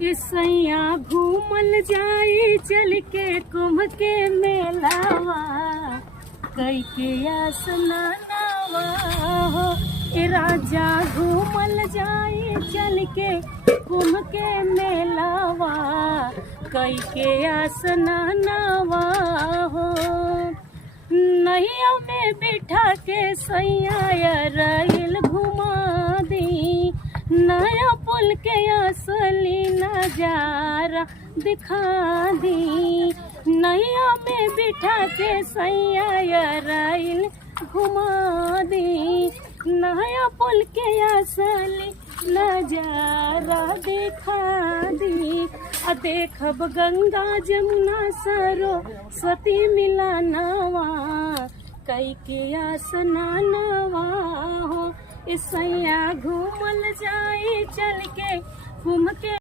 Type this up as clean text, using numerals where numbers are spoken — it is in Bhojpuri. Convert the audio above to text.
सैया घूमल जाई चल के कुंभ के मेलावा, कई के स्नानवा हो। राजा घूमल जाई चल के कुंभ के मेलावा, कई के स्नानवा हो। नैया में बिठा के सैया रैल घुमा दी, नया पुल के असली नजारा दिखा दी। नैया में बिठा के सैया रैल घुमा दी, नया पुल के असली नजारा दिखा दी। देखब गंगा जमुना सरस्वती मिलनवा, कई के स्नानवा हो। सैया घूमल जाई चल के कुंभ के